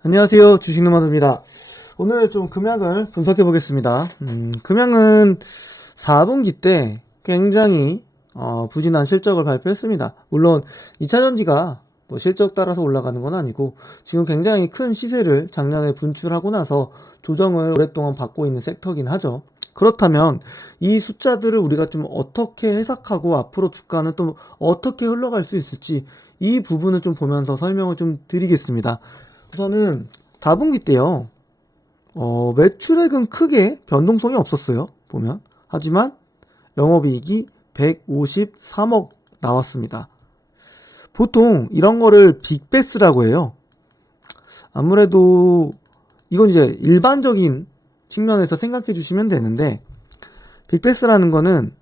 안녕하세요. 주식노마드입니다. 오늘 좀 금양을 분석해 보겠습니다. 금양은 4분기 때 굉장히 부진한 실적을 발표했습니다. 물론 2차전지가 뭐 실적 따라서 올라가는 건 아니고 지금 굉장히 큰 시세를 작년에 분출하고 나서 조정을 오랫동안 받고 있는 섹터긴 하죠. 그렇다면 이 숫자들을 우리가 좀 어떻게 해석하고 앞으로 주가는 또 어떻게 흘러갈 수 있을지 이 부분을 좀 보면서 설명을 좀 드리겠습니다. 우선은 4분기 때요. 매출액은 크게 변동성이 없었어요. 보면. 하지만 영업이익이 153억 나왔습니다. 보통 이런 거를 빅베스라고 해요. 아무래도 이건 이제 일반적인 측면에서 생각해 주시면 되는데, 빅베스라는 거는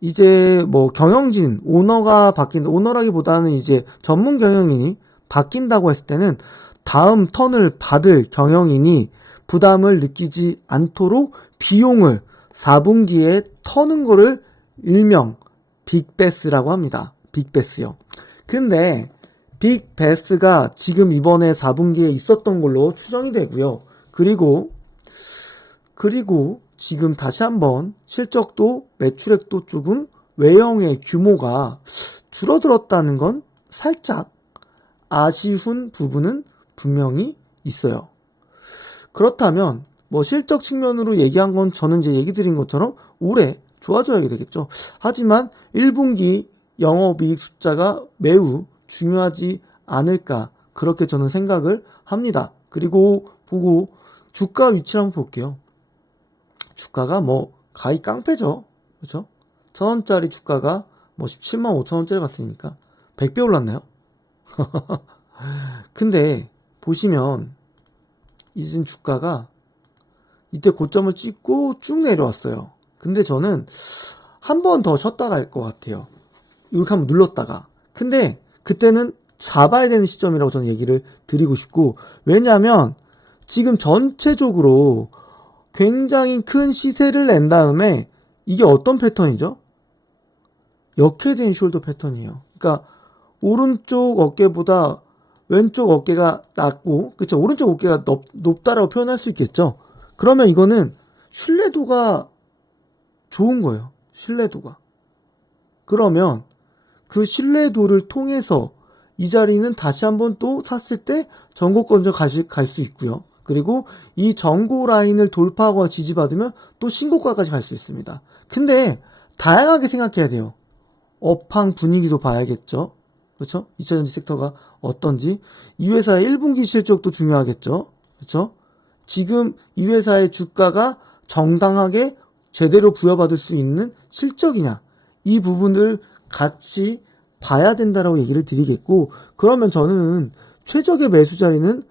이제 뭐 경영진, 오너가 오너라기보다는 이제 전문 경영인이 바뀐다고 했을 때는 다음 턴을 받을 경영인이 부담을 느끼지 않도록 비용을 4분기에 터는 거를 일명 빅베스라고 합니다. 빅베스요. 근데 빅베스가 지금 이번에 4분기에 있었던 걸로 추정이 되고요. 그리고 지금 다시 한번 실적도 매출액도 조금 외형의 규모가 줄어들었다는 건 살짝 아쉬운 부분은 분명히 있어요. 그렇다면 뭐 실적 측면으로 얘기한 건 저는 이제 얘기 드린 것처럼 올해 좋아져야 되겠죠. 하지만 1분기 영업이익 숫자가 매우 중요하지 않을까 그렇게 저는 생각을 합니다. 그리고 보고 주가 위치를 한번 볼게요. 주가가 뭐 가히 깡패죠. 그렇죠? 1,000원짜리 주가가 뭐 17만 5천원짜리 갔으니까 100배 올랐나요? 근데 보시면 이젠 주가가 이때 고점을 찍고 쭉 내려왔어요. 근데 저는 한 번 더 쉬었다 갈 것 같아요. 이렇게 한번 눌렀다가. 근데 그때는 잡아야 되는 시점이라고 저는 얘기를 드리고 싶고, 왜냐하면 지금 전체적으로 굉장히 큰 시세를 낸 다음에 이게 어떤 패턴이죠? 역회된 숄더 패턴이에요. 그러니까 오른쪽 어깨보다 왼쪽 어깨가 낮고, 그쵸? 오른쪽 어깨가 높다라고 표현할 수 있겠죠? 그러면 이거는 신뢰도가 좋은 거예요. 신뢰도가. 그러면 그 신뢰도를 통해서 이 자리는 다시 한번 또 샀을 때 전고권적 갈 수 있고요. 그리고 이 전고 라인을 돌파하거나 지지받으면 또 신고가까지 갈 수 있습니다. 근데 다양하게 생각해야 돼요. 업황 분위기도 봐야겠죠. 그렇죠? 2차전지 섹터가 어떤지. 이 회사의 1분기 실적도 중요하겠죠. 그렇죠? 지금 이 회사의 주가가 정당하게 제대로 부여받을 수 있는 실적이냐. 이 부분을 같이 봐야 된다라고 얘기를 드리겠고, 그러면 저는 최적의 매수 자리는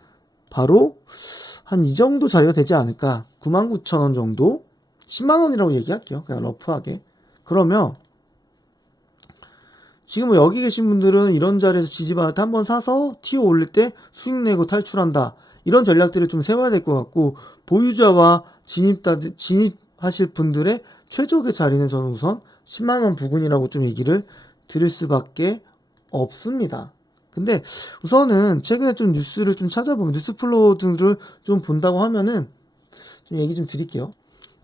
바로 한 이 정도 자리가 되지 않을까. 99,000원 정도? 10만원이라고 얘기할게요. 그냥 러프하게. 그러면 지금 여기 계신 분들은 이런 자리에서 지지받을 한번 사서 튀어 올릴 때 수익 내고 탈출한다. 이런 전략들을 좀 세워야 될 것 같고, 보유자와 진입하실 분들의 최적의 자리는 저는 우선 10만원 부근이라고 좀 얘기를 드릴 수밖에 없습니다. 근데 우선은 최근에 좀 뉴스를 좀 찾아보면 뉴스 플로우들을 좀 본다고 하면은 좀 얘기 좀 드릴게요.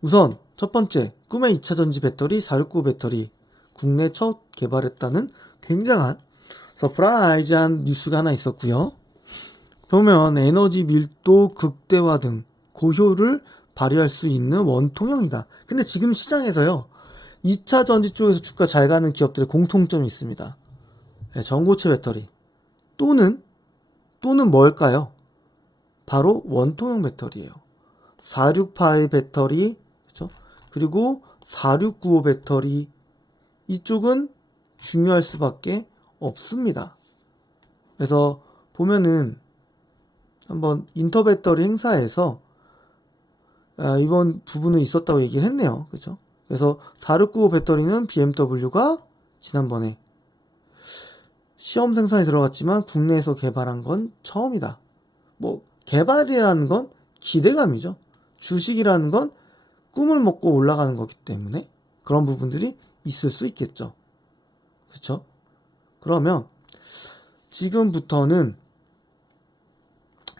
우선 첫 번째, 꿈의 2차전지 배터리 469 배터리 국내 첫 개발했다는 굉장한 서프라이즈한 뉴스가 하나 있었고요. 보면 에너지 밀도 극대화 등 고효를 발휘할 수 있는 원통형이다. 근데 지금 시장에서요, 2차 전지 쪽에서 주가 잘 가는 기업들의 공통점이 있습니다. 네, 전고체 배터리 또는 뭘까요? 바로 원통형 배터리예요. 468 배터리, 그렇죠? 그리고 4695 배터리, 이쪽은 중요할 수밖에 없습니다. 그래서 보면은 한번 인터배터리 행사에서 이번 부분은 있었다고 얘기를 했네요. 그죠? 그래서 4695 배터리는 BMW가 지난번에 시험 생산에 들어갔지만 국내에서 개발한 건 처음이다. 뭐 개발이라는 건 기대감이죠. 주식이라는 건 꿈을 먹고 올라가는 거기 때문에 그런 부분들이 있을 수 있겠죠. 그렇죠? 그러면 지금부터는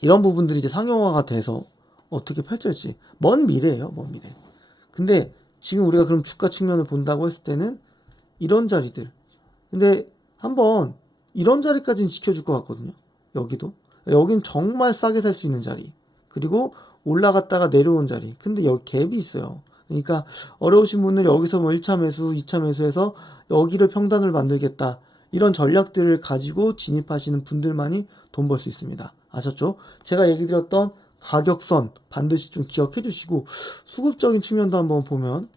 이런 부분들이 이제 상용화가 돼서 어떻게 펼쳐질지 먼 미래예요, 먼 미래. 근데 지금 우리가 그럼 주가 측면을 본다고 했을 때는 이런 자리들. 근데 한번 이런 자리까지는 지켜줄 것 같거든요. 여기도. 여긴 정말 싸게 살 수 있는 자리. 그리고 올라갔다가 내려온 자리. 근데 여기 갭이 있어요. 그러니까 어려우신 분은 여기서 뭐 1차 매수, 2차 매수해서 여기를 평단을 만들겠다. 이런 전략들을 가지고 진입하시는 분들만이 돈 벌 수 있습니다. 아셨죠? 제가 얘기 드렸던 가격선 반드시 좀 기억해 주시고 수급적인 측면도 한번 보면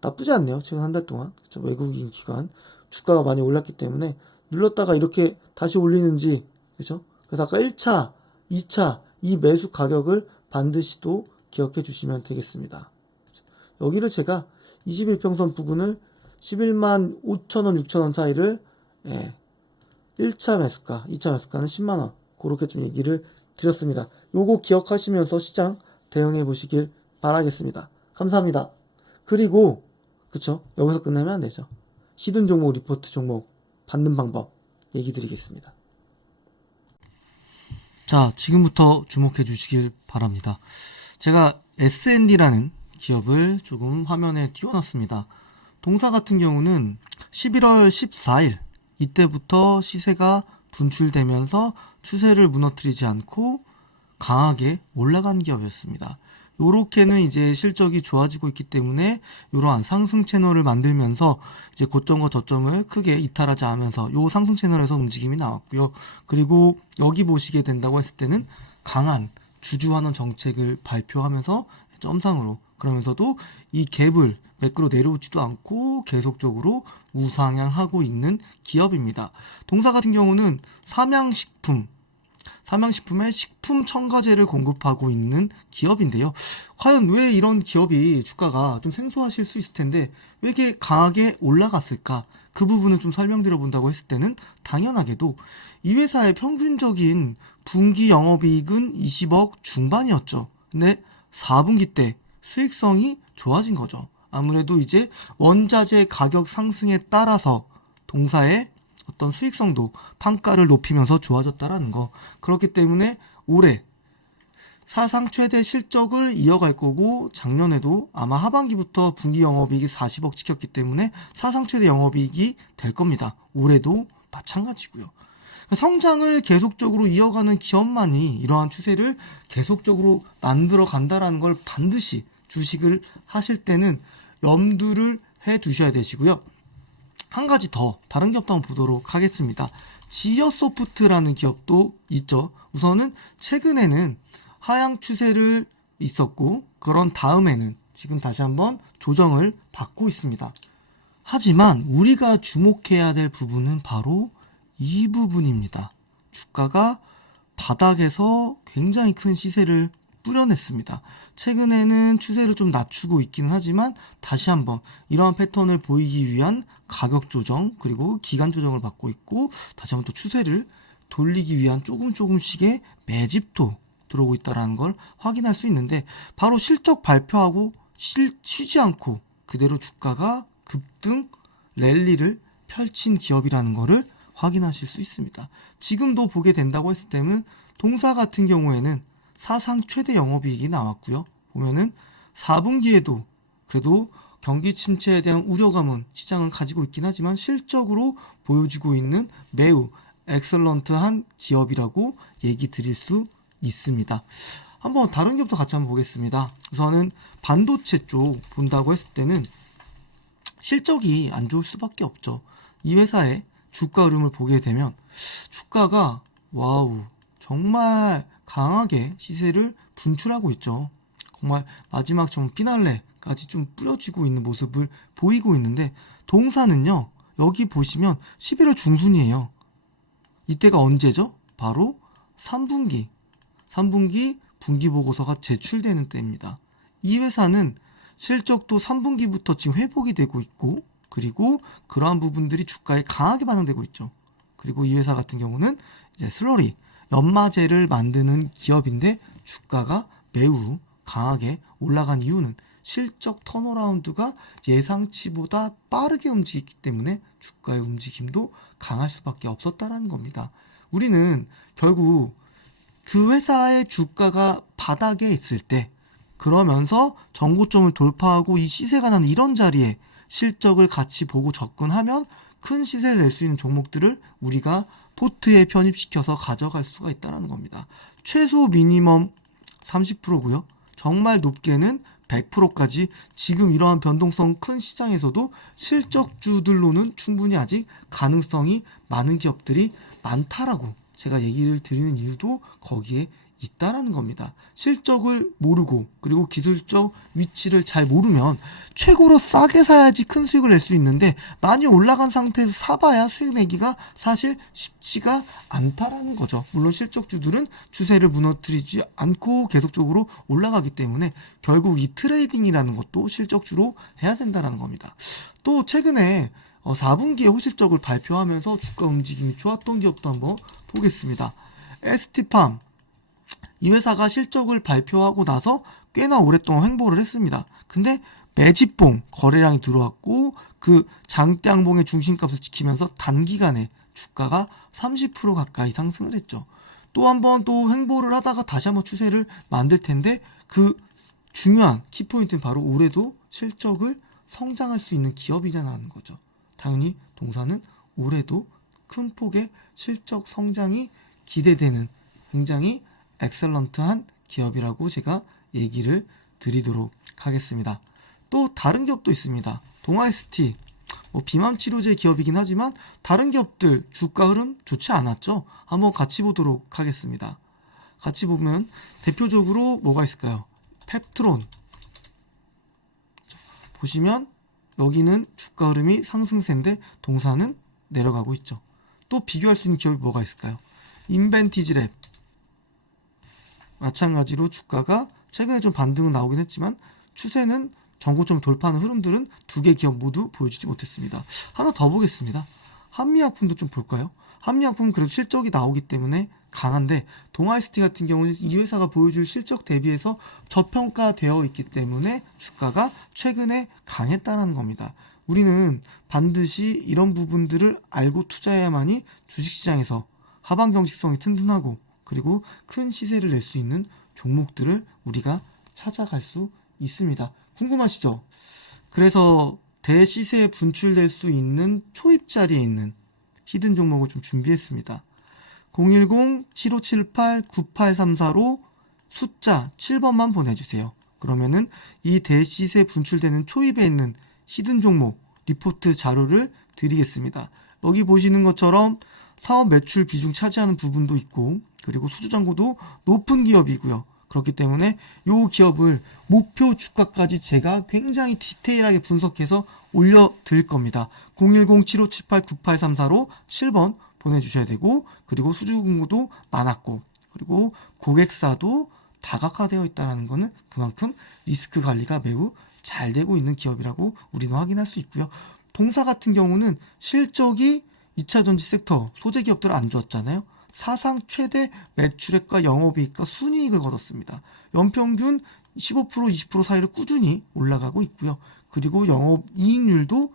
나쁘지 않네요. 최근 한 달 동안. 그쵸? 외국인 기관 주가가 많이 올랐기 때문에 눌렀다가 이렇게 다시 올리는지 그죠? 그래서 아까 1차, 2차 이 매수 가격을 반드시 또 기억해 주시면 되겠습니다. 여기를 제가 21평선 부근을 11만 5천원, 6천원 사이를 1차 매수가, 2차 매수가는 10만원 그렇게 좀 얘기를 드렸습니다. 요거 기억하시면서 시장 대응해 보시길 바라겠습니다. 감사합니다. 그리고 그쵸? 여기서 끝내면 안 되죠. 히든 종목, 리포트 종목 받는 방법 얘기 드리겠습니다. 자, 지금부터 주목해 주시길 바랍니다. 제가 S&D라는 기업을 조금 화면에 띄워놨습니다. 동사 같은 경우는 11월 14일 이때부터 시세가 분출되면서 추세를 무너뜨리지 않고 강하게 올라간 기업이었습니다. 요렇게는 이제 실적이 좋아지고 있기 때문에 이러한 상승 채널을 만들면서 이제 고점과 저점을 크게 이탈하지 않으면서 요 상승 채널에서 움직임이 나왔고요. 그리고 여기 보시게 된다고 했을 때는 강한 주주환원 정책을 발표하면서 점상으로 그러면서도 이 갭을 매끄러 내려오지도 않고 계속적으로 우상향하고 있는 기업입니다. 동사 같은 경우는 삼양식품에 식품 첨가제를 공급하고 있는 기업인데요. 과연 왜 이런 기업이 주가가 좀 생소하실 수 있을 텐데 왜 이렇게 강하게 올라갔을까? 그 부분을 좀 설명드려 본다고 했을 때는 당연하게도 이 회사의 평균적인 분기 영업이익은 20억 중반이었죠. 근데 4분기 때 수익성이 좋아진 거죠. 아무래도 이제 원자재 가격 상승에 따라서 동사의 어떤 수익성도 판가를 높이면서 좋아졌다라는 거. 그렇기 때문에 올해 사상 최대 실적을 이어갈 거고 작년에도 아마 하반기부터 분기 영업이익이 40억 찍혔기 때문에 사상 최대 영업이익이 될 겁니다. 올해도 마찬가지고요. 성장을 계속적으로 이어가는 기업만이 이러한 추세를 계속적으로 만들어 간다라는 걸 반드시 주식을 하실 때는 염두를 해 두셔야 되시고요. 한 가지 더 다른 기업도 한번 보도록 하겠습니다. 지어소프트라는 기업도 있죠. 우선은 최근에는 하향 추세를 있었고 그런 다음에는 지금 다시 한번 조정을 받고 있습니다. 하지만 우리가 주목해야 될 부분은 바로 이 부분입니다. 주가가 바닥에서 굉장히 큰 시세를 뿌려냈습니다. 최근에는 추세를 좀 낮추고 있기는 하지만 다시 한번 이러한 패턴을 보이기 위한 가격 조정 그리고 기간 조정을 받고 있고 다시 한번 또 추세를 돌리기 위한 조금씩의 매집도 들어오고 있다는 걸 확인할 수 있는데 바로 실적 발표하고 쉬지 않고 그대로 주가가 급등 랠리를 펼친 기업이라는 것을 확인하실 수 있습니다. 지금도 보게 된다고 했을 때는 동사 같은 경우에는 사상 최대 영업이익이 나왔고요. 보면은 4분기에도 그래도 경기 침체에 대한 우려감은 시장은 가지고 있긴 하지만 실적으로 보여지고 있는 매우 엑설런트한 기업이라고 얘기 드릴 수 있습니다. 한번 다른 기업도 같이 한번 보겠습니다. 우선은 반도체 쪽 본다고 했을 때는 실적이 안 좋을 수밖에 없죠. 이 회사의 주가 흐름을 보게 되면 주가가 와우 정말 강하게 시세를 분출하고 있죠. 정말 마지막 좀 피날레까지 좀 뿌려지고 있는 모습을 보이고 있는데 동사는요. 여기 보시면 11월 중순이에요. 이때가 언제죠? 바로 3분기 분기보고서가 제출되는 때입니다. 이 회사는 실적도 3분기부터 지금 회복이 되고 있고 그리고 그러한 부분들이 주가에 강하게 반영되고 있죠. 그리고 이 회사 같은 경우는 이제 슬러리 연마제를 만드는 기업인데 주가가 매우 강하게 올라간 이유는 실적 턴어라운드가 예상치보다 빠르게 움직이기 때문에 주가의 움직임도 강할 수밖에 없었다라는 겁니다. 우리는 결국 그 회사의 주가가 바닥에 있을 때, 그러면서 정고점을 돌파하고 이 시세가 나는 이런 자리에 실적을 같이 보고 접근하면 큰 시세를 낼 수 있는 종목들을 우리가 포트에 편입시켜서 가져갈 수가 있다는 겁니다. 최소 미니멈 30%고요. 정말 높게는 100%까지 지금 이러한 변동성 큰 시장에서도 실적주들로는 충분히 아직 가능성이 많은 기업들이 많다라고 제가 얘기를 드리는 이유도 거기에 있다라는 겁니다. 실적을 모르고 그리고 기술적 위치를 잘 모르면 최고로 싸게 사야지 큰 수익을 낼 수 있는데 많이 올라간 상태에서 사봐야 수익 내기가 사실 쉽지가 않다라는 거죠. 물론 실적주들은 추세를 무너뜨리지 않고 계속적으로 올라가기 때문에 결국 이 트레이딩이라는 것도 실적주로 해야 된다는 겁니다. 또 최근에 4분기에 호실적을 발표하면서 주가 움직임이 좋았던 기업도 한번 보겠습니다. ST팜, 이 회사가 실적을 발표하고 나서 꽤나 오랫동안 횡보를 했습니다. 근데 매집봉 거래량이 들어왔고 그 장대양봉의 중심값을 지키면서 단기간에 주가가 30% 가까이 상승을 했죠. 또 한번 또 횡보를 하다가 다시 한번 추세를 만들 텐데 그 중요한 키포인트는 바로 올해도 실적을 성장할 수 있는 기업이라는 거죠. 당연히 동사는 올해도 큰 폭의 실적 성장이 기대되는 굉장히 엑셀런트한 기업이라고 제가 얘기를 드리도록 하겠습니다. 또 다른 기업도 있습니다. 동아ST, 비만 치료제 기업이긴 하지만 다른 기업들 주가 흐름 좋지 않았죠. 한번 같이 보도록 하겠습니다. 같이 보면 대표적으로 뭐가 있을까요? 펩트론 보시면 여기는 주가 흐름이 상승세인데 동사는 내려가고 있죠. 또 비교할 수 있는 기업이 뭐가 있을까요? 인벤티지랩, 마찬가지로 주가가 최근에 좀 반등은 나오긴 했지만 추세는 정고점 돌파하는 흐름들은 두 개 기업 모두 보여주지 못했습니다. 하나 더 보겠습니다. 한미약품도 좀 볼까요? 한미약품은 그래도 실적이 나오기 때문에 강한데 동아ST 같은 경우는 이 회사가 보여줄 실적 대비해서 저평가되어 있기 때문에 주가가 최근에 강했다는 겁니다. 우리는 반드시 이런 부분들을 알고 투자해야만이 주식시장에서 하방 경직성이 튼튼하고 그리고 큰 시세를 낼 수 있는 종목들을 우리가 찾아갈 수 있습니다. 궁금하시죠? 그래서 대시세에 분출될 수 있는 초입 자리에 있는 히든 종목을 좀 준비했습니다. 010-7578-9834로 숫자 7번만 보내주세요. 그러면은 이 대시세 분출되는 초입에 있는 히든 종목 리포트 자료를 드리겠습니다. 여기 보시는 것처럼 사업 매출 비중 차지하는 부분도 있고 그리고 수주잔고도 높은 기업이고요. 그렇기 때문에 이 기업을 목표 주가까지 제가 굉장히 디테일하게 분석해서 올려드릴 겁니다. 010-7578-9834로 7번 보내주셔야 되고 그리고 수주금고도 많았고 그리고 고객사도 다각화되어 있다는 것은 그만큼 리스크 관리가 매우 잘 되고 있는 기업이라고 우리는 확인할 수 있고요. 동사 같은 경우는 실적이 2차전지 섹터 소재 기업들 안 좋았잖아요. 사상 최대 매출액과 영업이익과 순이익을 거뒀습니다. 연평균 15% 20% 사이를 꾸준히 올라가고 있고요. 그리고 영업이익률도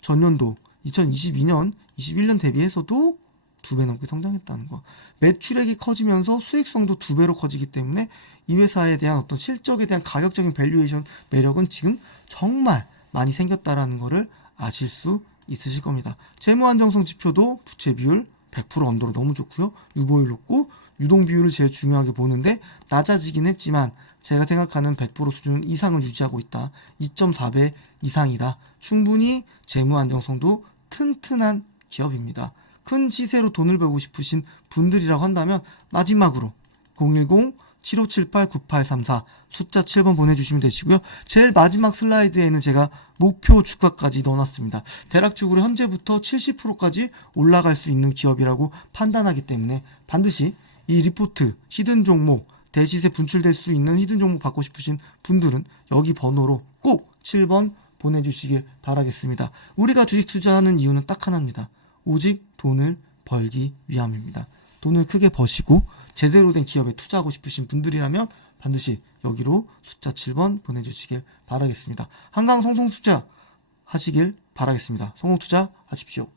전년도 2022년 21년 대비해서도 2배 넘게 성장했다는 거. 매출액이 커지면서 수익성도 2배로 커지기 때문에 이 회사에 대한 어떤 실적에 대한 가격적인 밸류에이션 매력은 지금 정말 많이 생겼다라는 거를 아실 수 있으실 겁니다. 재무 안정성 지표도 부채 비율 100% 언더로 너무 좋고요. 유보율 높고 유동 비율을 제일 중요하게 보는데 낮아지긴 했지만 제가 생각하는 100% 수준 이상을 유지하고 있다. 2.4배 이상이다. 충분히 재무 안정성도 튼튼한 기업입니다. 큰 시세로 돈을 벌고 싶으신 분들이라고 한다면 마지막으로 010-7578-9834 숫자 7번 보내주시면 되시고요. 제일 마지막 슬라이드에는 제가 목표 주가까지 넣어놨습니다. 대략적으로 현재부터 70%까지 올라갈 수 있는 기업이라고 판단하기 때문에 반드시 이 리포트 히든 종목 대시세 분출될 수 있는 히든 종목 받고 싶으신 분들은 여기 번호로 꼭 7번 보내주시길 바라겠습니다. 우리가 주식 투자하는 이유는 딱 하나입니다. 오직 돈을 벌기 위함입니다. 돈을 크게 버시고 제대로 된 기업에 투자하고 싶으신 분들이라면 반드시 여기로 숫자 7번 보내주시길 바라겠습니다. 한강 성공 투자 하시길 바라겠습니다. 성공 투자 하십시오.